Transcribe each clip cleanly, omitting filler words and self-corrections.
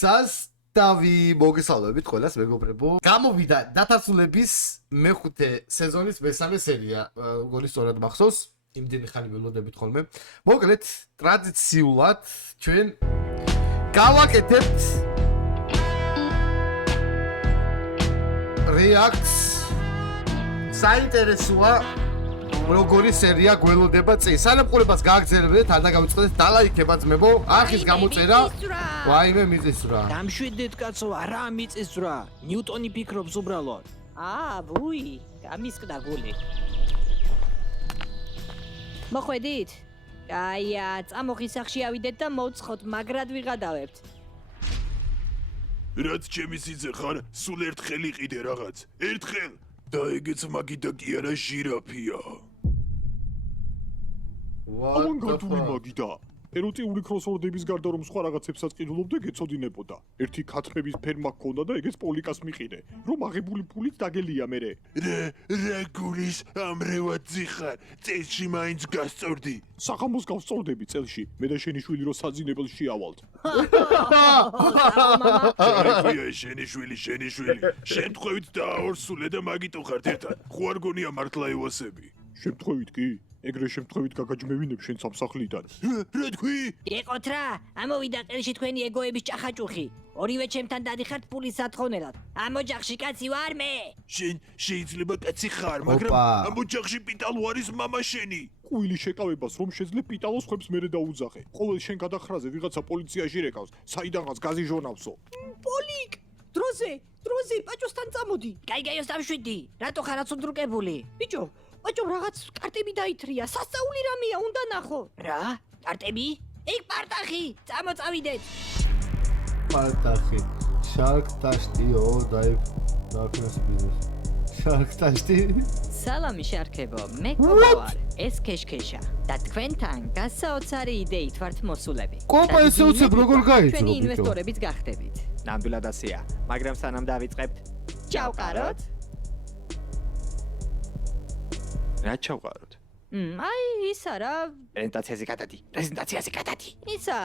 სასტავი მოგესალმებით ყველას მეგობრებო. გამოვიდა დათარსულების მეხუთე სეზონის მესამე სერია. გოლის სწორად მახსოვს, იმდენი ხანი ველოდებით ხოლმე. მოკლედ, ტრადიციულად ჩვენ გავაკეთებთ რეაქს საინტერესოა როგორი სერია გველოდება წინ. სანამ ყურებას გააგრძელებდეთ, არ დაგავიწყდეთ დალაიქება ძმებო, არხის გამოწერა. ვაიმე მიწისძვრა. დამშვიდეთ კაცო, არა მიწისძვრა. ნიუტონი ფიქრობს უბრალოდ. ვუი, გამისკდა გული. მოხვედით? აია, წამოხის სახში ავიდეთ და მოვცხოთ, მაგრად ვიღადავებთ. რაც ჩემი სიძე ხარ, სულ ერთხელ იყიდე რაღაც. ერთხელ. და ეგეც მაგიდა კი არა ჟირაფია. ავანგარდული მაგიდა. ეროტიული კროსვორდების გარდა რომ სხვა რაღაცებსაც ყიდულობდე, გეცოდინებოდა. ერთი ქათრების ფერმა ჰქონდა და ეგეც პოლიკას მიყიდე. რომ აღებული ფულით დაგელია მერე. რა გულის ამრევად ძიხარ, წელში მაინც გასწორდი. სახამოს გავსწორდები წელში. მე და შენი შვილი რო საძინებელში ავალთ. შარიფია შენი შვილი. შემთხვევით დააორსულე და მაგიტო ხართ ერთად. ხო არ გონია მართლა ევასები. შემთხვევით კი? ეგრე შემთხვევით გაგაჯმევინებ შენ სამსახლიდან. რა თქვი? ეკოთ რა, ამოვიდა ყელში თქვენი ეგოების ჭახაჭუხი. ორივე ჩემთან დადიხართ ფულის სათხოვნელად. ამ ოჯახში კაცი ვარ მე. შენ შეიძლება კაცი ხარ, მაგრამ ამ ოჯახში პიტალო არის მამა შენი. ყვილი შეკავებას რომ შეძლებ პიტალოს ხვებს მერე დაუძახე. ყოველ შენ გადახრაზე ვიღაცა პოლიციაში რეკავს, საიდანღაც გაზი ჟონავსო. პოლიკ, დროზე, პაჭოსთან წამოდი. გაიგაიოს დამშვიდი. რატო ხარ აცუნდრუკებული? ბიჭო, რაღაც კარტები დაითრია. სასწაული რამეა, უნდა ნახო. რა? კარტები? ეგ პარტახი, წამოწავიდეთ. პარტახი. შარკტაშტიო, დაიქნეს ბიზნეს. შარკტაშტი? სალამი შარქებო, მე კობა ვარ. ეს კეშკეშა და თქვენთან გასაოცარი იდეით ვართ მოსულები. კობა ესე უცებ როგორ გაიწრო? ჩვენი ინვესტორებიც გახდებით. ნამდვილად ასეა, მაგრამ სანამ დავიწყებთ, ჩავყაროთ. რა ჩავყაროთ? ისა რა, პრეზენტაციაზე გადადი. ისა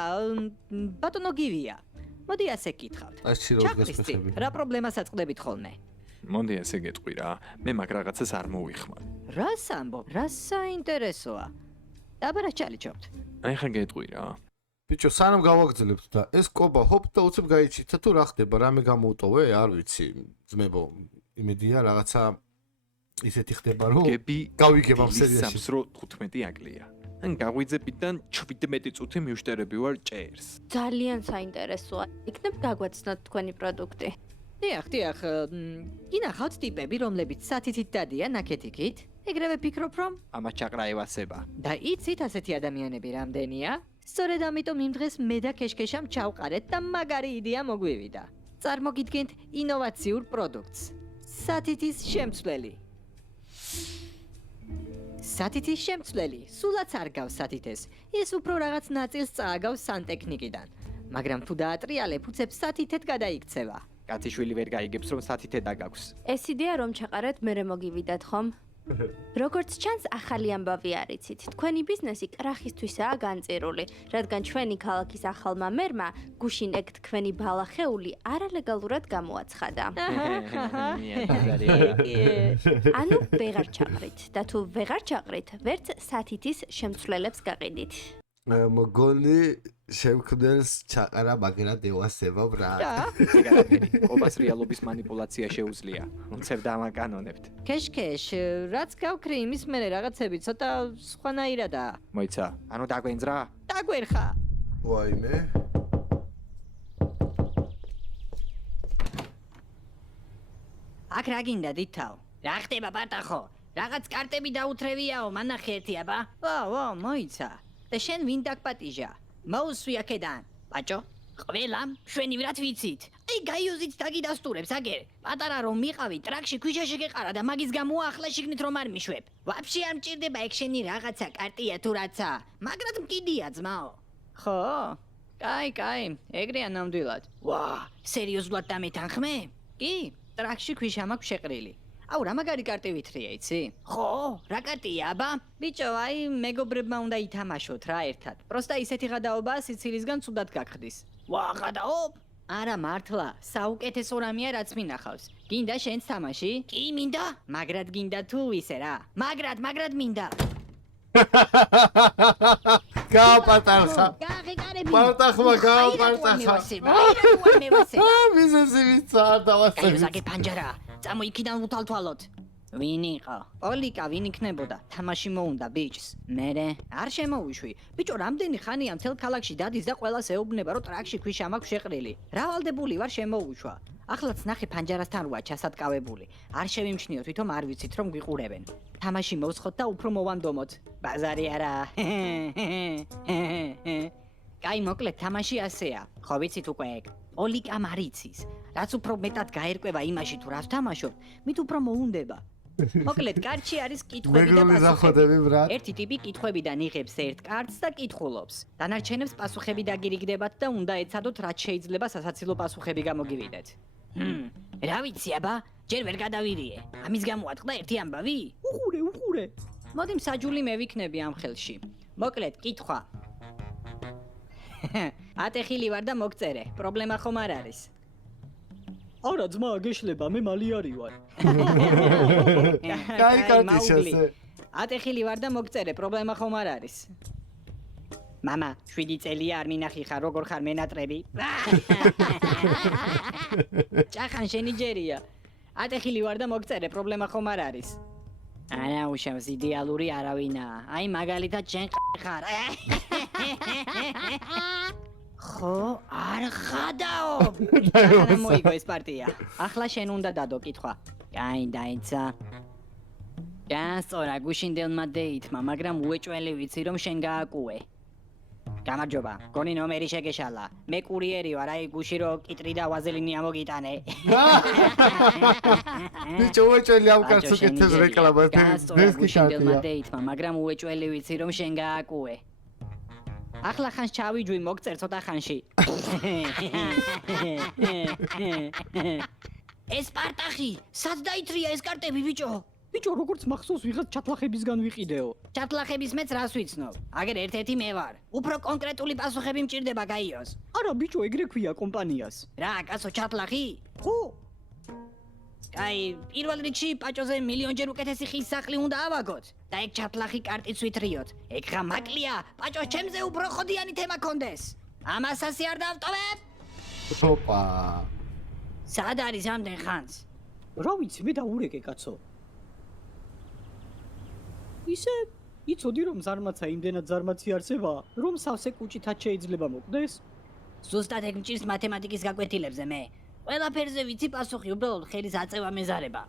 ბატონო გივია. მოდი ასე გითხავთ. ასში რო დგას ფეხები. რა პრობლემას აწყდებით ხოლმე? მონდი ასე გეტყვი რა, მე მაგ რაღაცას არ მოვიხმარ. რას ამბობ? რა საინტერესოა? დაბარა ჩალიჩობთ. აი ხა გეტყვი რა. ბიჭო, სანამ გავაგრძელებთ და ეს კობა ჰოპ და უცებ გაიჩითა თუ რა ხდება, რამე გამოუტოვე, არ ვიცი, ძმებო, იმედია რაღაცა ისეთი ხდება, რომ გავიგებ ამ სერიაში. 15 აკლია. ან გაგვიძებიდან 17 წუთი მივშტერები ვარ ჭერს. ძალიან საინტერესოა. იქნებ გაგვაცნოთ თქვენი პროდუქტი. დიახ, გინახავთ ტიპები, რომლებიც სათითით დადიან ნაკეთიკით? ეგრევე ფიქრობ, რომ ამას ჩაყრა ევასება. და იცით ასეთი ადამიანები რამდენია? სწორედ ამიტომ იმ დღეს მე და კეშკეშამ ჩავყარეთ და მაგარი იდეა მოგვივიდა. წარმოგიდგენთ ინოვაციურ პროდუქტს. სათითის შემცვლელი. სათითის შემცვლელი, სულაც არ გავს სათითეს. ის უფრო რაღაც ნაწილს წააგავს სანტექნიკიდან. მაგრამ თუ დაატრიალებ, უცებ სათითეთ გადაიქცევა. კაციშვილი ვერ გაიგებს რომ სათითე დაგაქვს. ეს იდეა რომ ჩაყარეთ მერე მოგივიდათ ხომ? როგორც ჩანს, ახალი ამბავი არ იცით. თქვენი ბიზნესი კრახისთვისაა განწირული, რადგან ჩვენი ქალაქის ახალმა მერმა გუშინ ეგ თქვენი ბალახეული არალეგალურად გამოაცხადა. ანუ ვეღარ ჩაყრით და თუ ვეღარ ჩაყრით, ვერც სათითის შემცვლელებს გაყიდით. მოგონი შემქმნელს ჩაყარა მაგრად ევასება ბრა. ყობას რეალობის მანიპულაცია შეუძლია. როცა დავაკანონებთ. კეშკეშ, რაც გავქრი იმის მერე რაღაცები ცოტა სხვანაირადაა. მოიცა, ანუ დაგვენძრა? დაგვერხა. ვაიმე. აქ რა გინდა დითაო? რა ხდება პარტახო? რაღაც კარტები დაუთრევიაო, მანახე ერთი აბა. ვა, მოიცა. და შენ ვინ დაგპატიჟა? მოუსვი აქედან. ბაჭო, ყველამ შვენივრად ვიცით. აი გაიოზით დაგიდასტურებს აგერ. პატარა რომ მიყავი, ტრაქში ქვიშაში გეყარა და მაგის გამოა ახლა შიგნით რომ არ მიშვებ. ვაფშე არ მჭირდება ეგ შენი რაღაცა კარტია თუ რაცა. მაგრად მკიდია ძმაო. ხო? კაი, ეგრეა ნამდვილად. ვა, სერიოზულად დამეთანხმე? კი, ტრაქში ქვიშა მაქვს შეყრილი. აუ რა მაგარი კარტი ვითრია იცი? ხო, რა კარტია აბა? ბიჭო, აი მეგობრებმა უნდა ითამაშოთ რა ერთად. პროსტა ისეთი ღადაობაა სიცილისგან ცუდად გაგხდის. ვა, ღადაობ? არა მართლა, საუკეთესო რამეა რაც მინახავს. გინდა შენც თამაში? კი, მინდა. მაგრად გინდა თუ ისე რა. მაგრად მინდა. გააპატარხა. გააღეკარები. პარტახმა გააპარტახა. მიზეზი ვიცა არ დავასწრებ. გაიზაგე პანჯარა. წამო იქიდან უთალთვალოთ. ვინ იყო? პოლიკა ვინ იქნებოდა? თამაში მოუნდა ბიჭს. მერე არ შემოუშვი. ბიჭო, რამდენი ხანია მთელ ქალაქში დადის და ყველას ეუბნება, რომ ტრაქში ქვიშა მაქვს შეყრილი. რავალდებული ვარ შემოუშვა. ახლაც ნახე პანჯარასთან როა ჩასატკავებული. არ შევიმჩნიოთ, ვითომ არ ვიცით რომ გვიყურებენ. თამაში მოვსხოთ და უფრო მოვანდომოთ. ბაზარი არა. კაი, მოკლედ თამაში ასეა. ხო ვიცით უკვე ეგ. პოლიკა მარიცის. რაც უფრო მეტად გაერკვევა იმაში თუ რას თამაშობ, მით უფრო მოუნდება. მოკლედ, კარტში არის კითხვები და პასუხები. ერთი ტიპი კითხვებიდან იღებს ერთ კარტს და კითხულობს. დანარჩენებს პასუხები დაგირიგდებათ და უნდა ეცადოთ რაც შეიძლება სასაცილო პასუხები გამოგივიდეთ. რა ვიცი აბა, ჯერ ვერ გადავირიე. ამის გამო ატყდა ერთი ამბავი? უყურე. მოდი მსაჯული მე ვიქნები ამ ხელში. მოკლედ, კითხვა. ატეხილი ვარ და მოგწერე. პრობლემა ხომ არ არის? არა ძმა გეშლება მე მალიარი ვარ. კაი კარტიშასე. ატეხილი ვარ და მოგწერე. პრობლემა ხომ არ არის? მამა, 7 წელია არ მინახი ხარ, როგორ ხარ მენატრები? ჭახან შენი ჯერია. ატეხილი ვარ და მოგწერე. პრობლემა ხომ არ არის? არა უშავს იდეალური არავინაა. აი მაგალითად შენ ხარ. ხო, არ ხადაო. ახლა მოიგო ეს პარტია. ახლა შენ უნდა დადო კითხვა. კაი, დაიცა. გასწორა გუშინდელმა დეითმა, მაგრამ უეჭველი ვიცი რომ შენ გააკუე. გამარჯობა, გონი ნომერი შეგეშალა. მე კურიერი ვარ, აი გუში რო კიტრი და ვაზელინი ამოგიტანე. ბიჭო, უეჭველი ამ კარტს უკეთეს რეკლამას. ეს კი გუშინდელმა კარტია. დეითმა, მაგრამ უეჭველი ვიცი რომ შენ გააკუე. ახლა ხანს ჩავიჯვი, მოგწერ ცოტა ხანში. ეს პარტახი, სად დაითრია ეს კარტები, ბიჭო? ბიჭო, როგორც მახსოვს ვიღაც ჩათლახებისგან ვიყიდეო. ჩათლახების მეც რას ვიცნობ? აგერ ერთ-ერთი მე ვარ. უფრო კონკრეტული პასუხები მჭირდება გაიოს. არა ბიჭო, ეგრე ქვია კომპანიას. რა, კაცო, ჩათლახი? ხო, კაი, პირველ რიგში პაჭოზე მილიონჯერ უკეთესი ხის სახლი უნდა ავაგოთ და ეგ ჩათლახი კარტიც ვითრიოთ. ეგ ხა მაკლია, პაჭო, ჩემზე უფრო ხოდიანი თემა კონდეს. ამას ასე არ დავტოვებ? ოპა. სად არის ამდენ ხანს? რა ვიცი, მე დაურეკე კაცო. ისე იცოდი რომ ზარმაცა იმდენად ზარმაცი არსებაა, რომ სავსე კუჭითაც შეიძლება მოკვდეს. ზუსტად ეგ მჭირს მათემატიკის გაკვეთილებზე მე. ყველაფერზე ვიცი პასუხი, უბრალოდ ხელის აწევა მეზარება.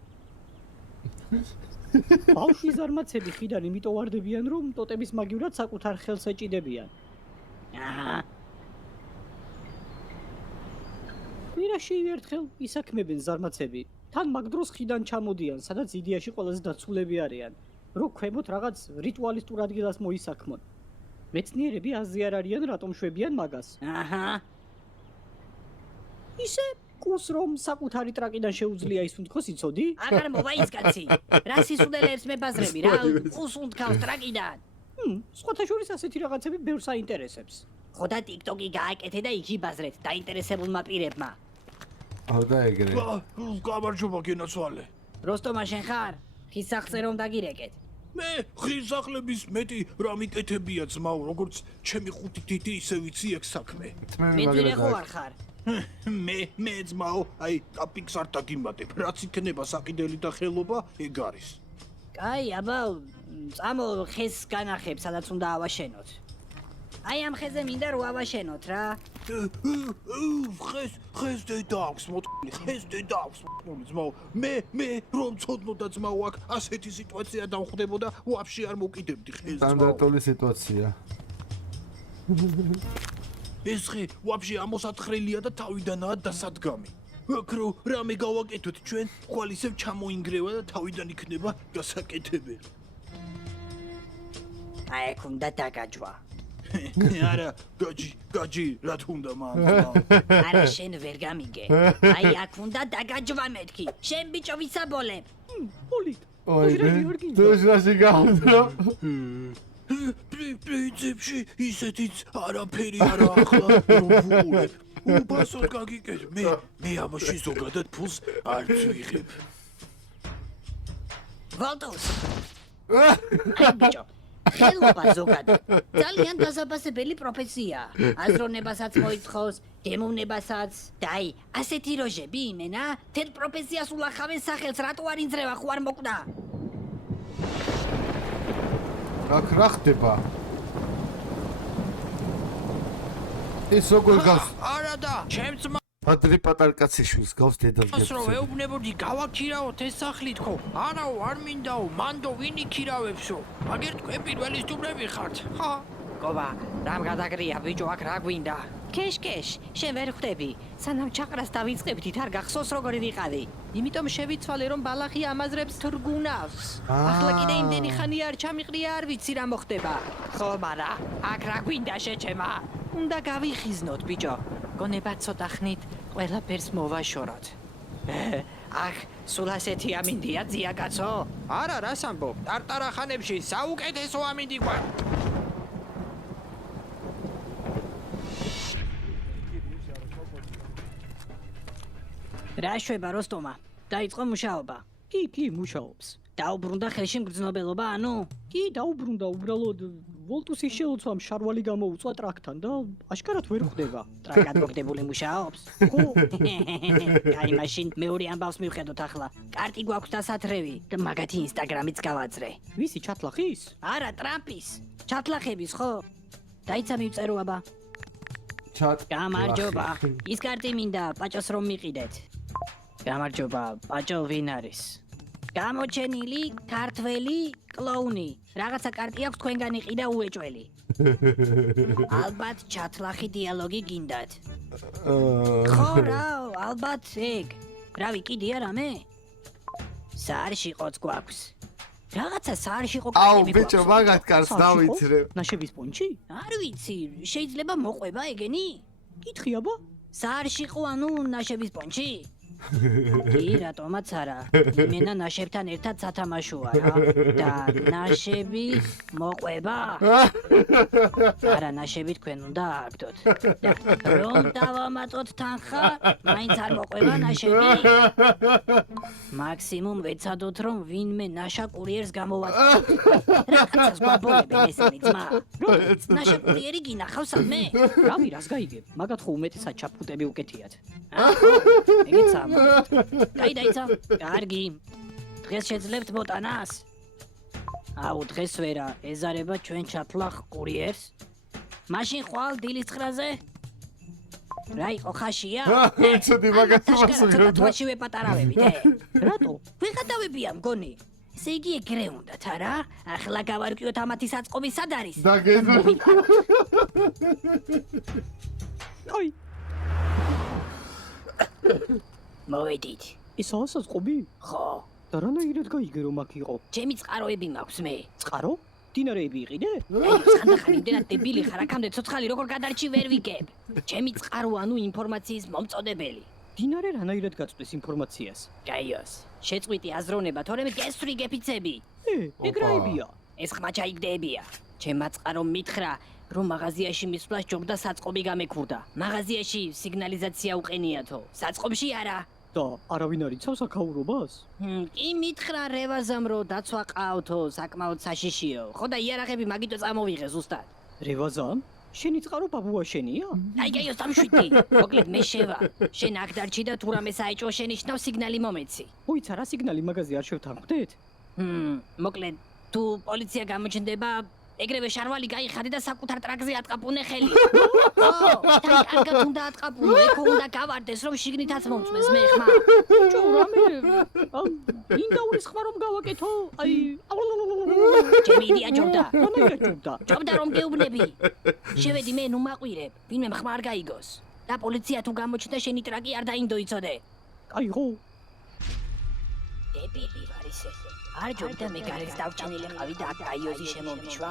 ბავშვი ზარმაცები ხიდან იმიტომ ვარდებიან, რომ ტოტების მაგივრად საკუთარ ხელს ეჭიდებიან. აჰა. ვირაში ერთხელ ისაქმებენ ზარმაცები. თან მაგ დროს ხიდან ჩამოდიან, სადაც იდეაში ყველაზე დაცულები არიან. რო ქვემოთ რაღაც რიტუალისტურ ადგილას მოისაქმონ. მეცნიერები აზრი არ არიან, რატომ შვებიან მაგას. აჰა. ისე კუს რომ საკუთარი ტრაკიდან შეუძლია ის უნდქოს იცოდი? აღარ მოვა ის კაცი. რა სისულელებს მებაზრები რა? უსუნ თქავს ტრაკიდან. სხვათა შორის ასეთი რაღაცები ბევრს აინტერესებს. ხო და TikTok-ი გააკეთე და იქ იბაზრეთ დაინტერესებულმა პირებმა. და ეგრე. გამარჯობა გენაცვალე. როსტომა შენ ხარ? ხის სახლზე რომ დაგირეკეთ. მე ხის სახლების მეტი რა მიკეთებია ძმაო, როგორც ჩემი ხუთი დიდი ისე ვიცი ეგ საქმე. მე ძვირე ხო არ ხარ? მე ძმაო, აი ტაპიკს არ დაგიმატებ. რაც იქნება საკიდელი და ხელობა, ეგ არის. კაი, აბა, წამო ხეს განახებ, სადაც უნდა ავაშენოთ. აი ამ ხეზე მინდა რო ავაშენოთ რა. ხეს დედაქვს მოტყული, ხეს დედაქვს მოტყული ძმაო. მე რომ ცოდნოდა ძმაო აქ ასეთი სიტუაცია დამხვდებოდა, ვაფშე არ მოკიდებდი ხეს ძმაო. სტანდარტული სიტუაცია. ეს ხე ვაფშე ამოსათხრელია და თავიდანაა დასადგამი. აქრო რამე გავაკეთოთ ჩვენ, ხვალისებ ჩამოინგრევა და თავიდან იქნება დასაკეთებელი. აი ეგ უნდა დაგაჯვა. არა, გაჯი, რა თუნდა მამა. არა შენ ვერ გამიგე. აი აქ უნდა დაგაჯვა მეთქი. შენ ბიჭო ვისაბოლებ. პოლით. ოი, დოჟრაში გავდრო. პრინციპში ისეთიც არაფერი არა ახლა რომ ვუყურებ. უფასოდ გაგიკეთ. მე ამაში ზოგადად ფულს არ ვიღებ. ვალტოს. აი ბიჭო. ხელობა ზოგადად. ძალიან დასაბასებელი პროფესია. აზროვნებასაც მოითხოვს, გემოვნებასაც. და აი, ასეთი როჟები იმენა, თელ პროფესიას ულახავენ სახელს, რატო არ ინძრევა, ხო არ მოკვდა? რა ხდება? ეს როგორ გავს? არადა, ჩემს ადრე პატარ კაციშვილს გავს დედას მას რო გეცე. ეუბნებოდი გავაქირავოთ ეს სახლი თქო. არაო, არ მინდაო, მანდო ვინ იქირავებსო? მაგერ თქვენ პირველი სტუმრები ხართ. ხა? გობა, რამ გადაგრია ბიჭო, აქ რა გვინდა? კეშ, შენ ვერ ხვდები. სანამ ჩაყრას დავიწყებდით, არ გახსოვს როგორი ვიყავი. იმიტომ შევიცვალე რომ ბალახი ამაზრებს თრგუნავს. ახლა კიდე იმდენი ხანი არ ჩამიყრია, არ ვიცი რა მოხდება. ხო, მარა, აქ რა გვინდა შეჩემა? უნდა გავიხიზნოთ ბიჭო. გონება ცოტა ხნით ყველაფერს მოვაშოროთ. აქ სულ ასეთი ამინდია ძია კაცო? არა, რას ამბობ? ტარტარახანებში საუკეთესო ამინდი გვაქვს. რა შვება როსტომა? დაიწყო მუშაობა. კი, მუშაობს. დაუბრუნდა ხელში მგრძნობელობა, ანუ? კი, დაუბრუნდა უბრალოდ ვოლტუსი შეუცვა შარვალი გამოუწვა ტრაქთან და აშკარად ვერ ხვდება. ტრაკად მოგდებული მუშაობს. ხო, აი მაშინ მეორე ამბავს მივხედოთ ახლა. კარტი გვაქვს დასათრევი და მაგათი ინსტაგრამიც გავაძრე. ვისი ჩათლახის? არა, ტრამპის. ჩათლახების, ხო? დაიცა მივწერო აბა. გამარჯობა. ის კარტი მინდა პაჭოს რომ მიყიდეთ. გამარჯობა, პაჭო ვინ არის? გამოჩენილი ქართველი კლოუნი. რაღაცა კარტი აქვს თქვენგან იყიდა უეჭველი. ალბათ ჩათლახი დიალოგი გინდათ. ხო რა, ალბათ ეგ. რავი, კიდია რამე? საარშიყოც გვაქვს. რაღაცა საარშიყო კარტი აუ ბიჭო, მაგათ კარს დავიცრე. ნაშების პონჩი? არ ვიცი, შეიძლება მოყვება ეგენი? კითხი აბა? საარშიყო ანუ ნაშების პონჩი? კი, რატომაც არა. იმენა ნაშებთან ერთად სათამაშოა რა. და ნაშები მოყვება. არა, ნაშები თქვენ უნდა ააგდოთ. რომ დავამატოთ თანხა, მაინც არ მოყვება ნაშები. მაქსიმუმ ვეცადოთ, რომ ვინმე ნაშა კურიერს გამოვაწყოთ. რაღაცას გვაბოლებენ ესენი ძმა. ნაშა კურიერი გინახავს ამე? რავი, რას გაიგებ? მაგათ ხო უმეტესად ჩაფუტები უკეთიათ. ეგეც ამ კაი დაიცა. კარგი. დღეს შეძლებთ ბოტანას? აუ, დღეს ვერა, ეზარება ჩვენ ჩათლახ კურიერს. მაშინ ხვალ დილის 9-ზე? რა იყო ხაშია? ეცოდი მაგათ მასუგებდა. თვაში ვეპატარავებით, რატო? ვიღადავებია მგონი. ესე იგი ეგრე უნდათ, არა? ახლა გავარკვიოთ ამათი საწყობი სად არის? დაგეძო. აი, მოვედით. ისაა საზღობი? ხო, და რანაირად გაიგე რომ აქ იყო? ჩემი წყაროები მაქვს მე. წყარო? დინარეები იყიდე? ხანდახან იმდენად დებილი ხარ, აქამდე ცოცხალი როგორ გადარჩი ვერ ვიგებ. ჩემი წყარო ანუ ინფორმაციის მომწოდებელი. დინარე რანაირად გაწვდის ინფორმაციას? გაიოს. შეწყვიტი აზროვნება, თორემ გესწრი გეფიცები. ეგ რაებია? ეს ხმა ჩაიგდებია. ჩემმა წყარომ მითხრა, რომ მაღაზიაში მისვლას ჯობდა საწყობი გამექურდა. მაღაზიაში სიგნალიზაცია უყენიათო. საწყობში არა. და არავინ არ იცავს აქაურობას? კი მითხრა რევაზამ რომ დაცვა ყავთო, საკმაოდ საშიშიო. ხო და იარაღები მაგიტო წამოვიღე ზუსტად. რევაზამ? შენი წყარო ბაბუა შენია? აი გაიოს დამშვიდი. მოკლედ მე შევა. შენ აქ დარჩი და თუ რამე საეჭვო შენიშნავ სიგნალი მომეცი. მოიცა რა სიგნალი მაგაზე არ შევთანხმდეთ? მოკლედ თუ პოლიცია გამოჩნდება, ეგრევე შარვალი გაიხადე და საკუთარ ტრაკზე ატყაპუნე ხელი. თან კარგად უნდა ატყაპუნო, ეკო უნდა გავარდეს, რომ შიგნითაც მომწმეს მე ხმა. ჯო, რამე? ინდაურის ხმა რომ გავაკეთო? აი, ჩემი იდეა ჯობდა. რანაირად ჯობდა? ჯობდა რომ გეუბნები. შევედი მე ნუ მაყვირებ, ვინმე ხმა არ გაიგოს. და პოლიცია თუ გამოჩნდა შენი ტრაკი არ დაინდოიცოდე. აი ხო. დებილი ვარ ისე. არ ჯობდა მე გარეთ დავჭენილი ყავი და გაიოზი შემომიშვა.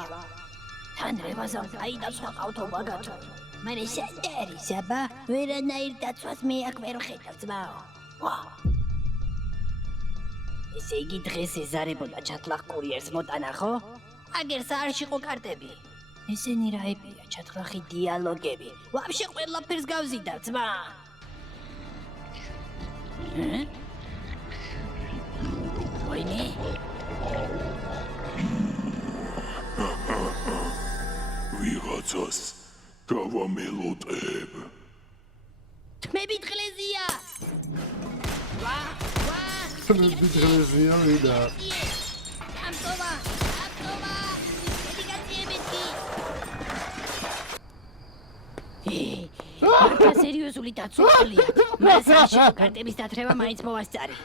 თან რევაზამ დაიდაცვა ყავთო ბაგათო. მერე შედერი ზაბა, ვერანაირ დაცვას მე აქ ვერ ხედავ ძმაო. ვა. ესე იგი დღეს ეზარებოდა ჩათლახ კურიერს მოტანა ხო? აგერ საარშიყო კარტები. ესენი რაებია ჩათხრახი დიალოგები. ვაფშე ყველაფერს გავზიდავ, ძმა. ვაიმე? ვიღაცას გავამელოტებ. თმები დღლეზია. ვა! თმები დღლეზია ვიდა. ამტოვა! მარკა სერიოზული დაცულია. მასაში კარტების დათრევა მაინც მოვასწარი.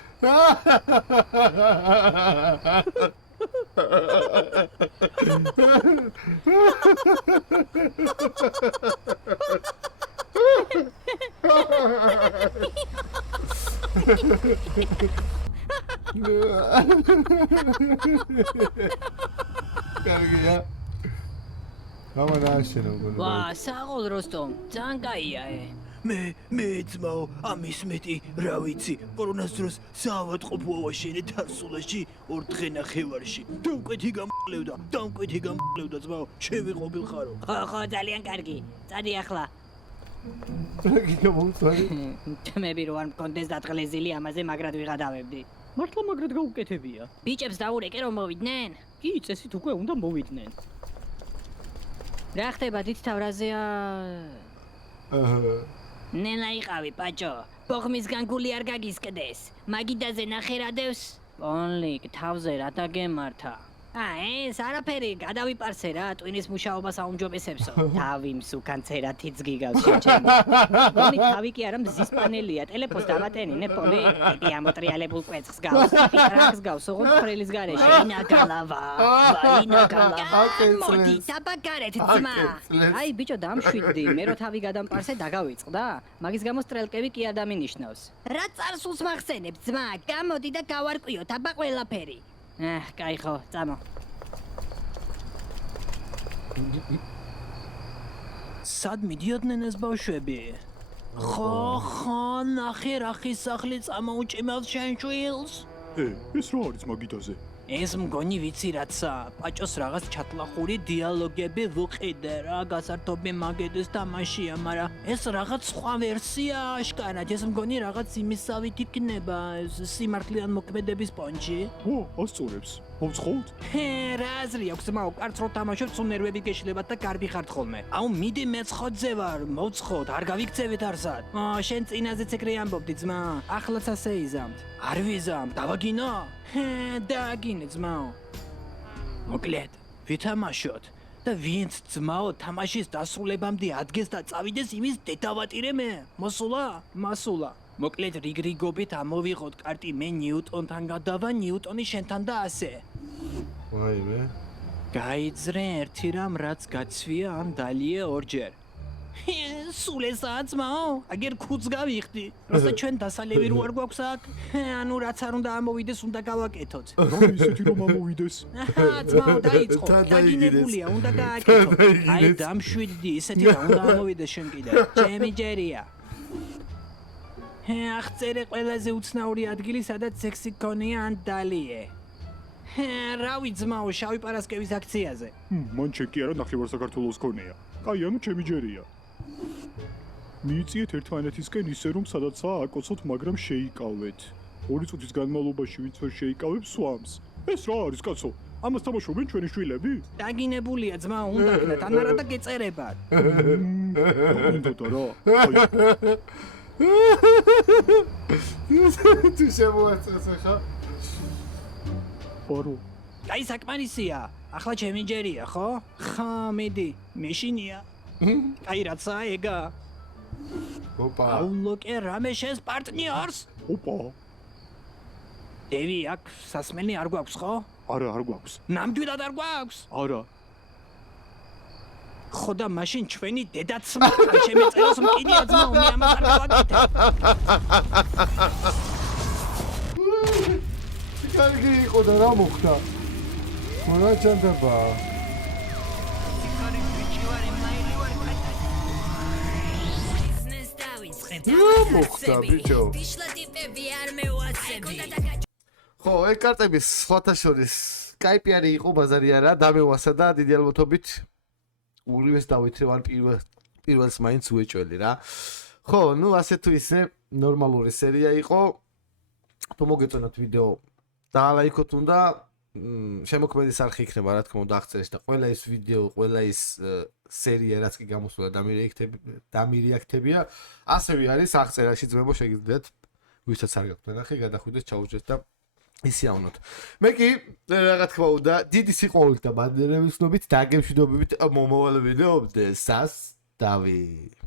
კარგია. გამარაშენო გონო. ვა, საღოლ როსტომ, ძალიან კაია მე ძმაო, ამის მეტი, რა ვიცი, კორონას დროს საავადმყოფო ავაშენე თარსულაში 2 დღე-ნახევარში. დამკვეთი გამყლევდა ძმაო, შევიყოფილხარო. ხო, ძალიან კარგი. წადი ახლა. რა გიგამოვწარი? თმები რო არ მქონდეს დათღლეზილი, ამაზე მაგრად ვიღადავებდი. მართლა მაგრად გაუკეთებია. ბიჭებს დაურეკე რომ მოვიდნენ? კი, წესით უკვე უნდა მოვიდნენ. რა ხდება დიდ თავრაზეა? აჰა. ნელა იყავი, პაჭო. ბოღმისგან გული არ გაგისკდეს. მაგიდაზე ნახე რა დევს? პონლიკ, თავზე რა დაგემართა? ეს არაფერი, გადავიპარსე რა, ტვინის მუშაობას აუმჯობესებსო. თავი მსუქან ცერათიც გიგავს შეჩემი. პონლიკ თავი კი არა მზის პანელია, ტელეფონს დავატენინე, პონლიკ, იგი ამოტრიალებულ კვეცხს გავს, ტრაქს გავს, ოღონდ ფრელის გარეშე. ინაგალავა, ინაგალავა. მოდი, დაბაგარეთ ძმა. აი ბიჭო, დამშვიდდი, მე რო თავი გადამპარსე, დაგავიწყდა. მაგის გამო სტრელკები კი არ დამინიშნავს. რა წარსულს მახსენებ ძმა, გამოდი და გავარკვიოთ აბა ყველაფერი. კაი ხო, წამო. სად მიდიოდნენ ეს ბავშვები? ხო, ნახე რა ხისახლი წამოუჭიმავს შენ შვილს? ეს რა არის მაგიდაზე? ეს მგონი ვიცი რაცა, პაჭოს რაღაც ჩატლახური დიალოგები ვუყიდე რა, გასართობი მაგედეს თამაშია, მაგრამ ეს რაღაც სხვა ვერსია აშკარად, ეს მგონი რაღაც იმისავით იქნება, სიმართლიან მოქმედების პონჩი. ასწორებს. მოვცხოვთ? რა აზრი აქვს მაო, კარც რო თამაშობ, სულ ნერვები გეშლებათ და კარბი ხართ ხოლმე. აუ მიდი მეცხოთზე ვარ, მოვცხოვთ, არ გავიქცევით არსად. შენ წინაზეც ეგრე ამბობდი ძმა, ახლაც ასე იზამთ. არ ვიზამ, დავაგინო? დააგინე ძმაო. მოკლედ, ვითამაშოთ და ვინც ძმაო თამაშის დასრულებამდე ადგეს და წავიდეს იმის დედავატირე მე. მოსულა. მოკლედ რიგრიგობით ამოვიღოთ კარტი, მე ნიუტონთან გადავა, ნიუტონი შენთან და ასე. ვაიმე. გაიძრე ერთი რამ რაც გაცვია ან დალიე ორჯერ. სულ ესაა ძმაო, აგერ ქუდს გავიხდი. როცა ჩვენ დასალევი რო არ გვაქვს აქ, ანუ რაც არ უნდა ამოვიდეს, უნდა გავაკეთოთ. ისეთი რომ ამოვიდეს. ძმაო დაიწყო, დაგინებულია, უნდა გააკეთო. აი დამშვიდდი, ისეთი რა უნდა ამოვიდეს შენ კიდე. ჩემი ჯერია. აღწერე ყველაზე უცნაური ადგილი, სადაც სექსი გქონია ან დალიე. რავი ძმაო, შავი პარასკევის აქციაზე. მან შენ კი არა ნახევარ საქართველოს გქონია. კაი, ანუ ჩემი ჯერია. მიიწიეთ ერთმანეთისკენ ისე რომ სადაცაა აკოცოთ, მაგრამ შეიკავეთ. 2 წუთის განმავლობაში ვინც ვერ შეიკავებს სვამს. ეს რა არის კაცო? ამას თამაშობენ ჩვენი შვილები? დაგინებულია ძმაო, უნდა გქნათ, ან არა და გეწერებათ. უნდა და რა? თუ შემოაწესო ხა? პარო. აი საკმარისია. ახლა ჩემი ჯერია, ხო? ხა, მიდი, მეშინია. აი რაცა ეგა. ოპა. აულოკე რამე შენს პარტნიორს? ოპა. დევი აქ სასმელი არ გვაქვს, ხო? არა, არ გვაქვს. ნამდვილად არ გვაქვს? არა. ხო და მაშინ ჩვენი დედაცმა არ შემეწეროს მკიდია ძმაო, მე ამას არ გავაკეთებ. კარგი იყო და რა მოხდა? რა ჩანდაბა? რა მოხდა ბიჭო? ხო, ეგ კარტების სხვათა შორის კაი პიარი იყო, ბაზარი არა, დამევასა და დიდი ალბათობით ორივეს დავითრევ ან პირველს მაინც უეჭველი რა. ხო, ну ასე თუ ისე ნორმალური სერია იყო. თუ მოგეწონათ ვიდეო დაალაიქოთ უნდა შემოქმედის არხი იქნება რა თქმა უნდა აღწერაში და ყველა ეს ვიდეო, ყველა ეს სერია რაც კი გამოსულა დამირიაქტებია, ასევე არის აღწერაში ძმებო შეგიძლიათ ვისაც არ გაქვთ ნახე, გადახვიდეს, ჩაუჯდეთ და ისიავნოთ. მე კი რა თქმა უნდა დიდი სიყვარულით და მადლიერებისნობით დაგემშვიდობებით მომავალ ვიდეომდე. სასტავი.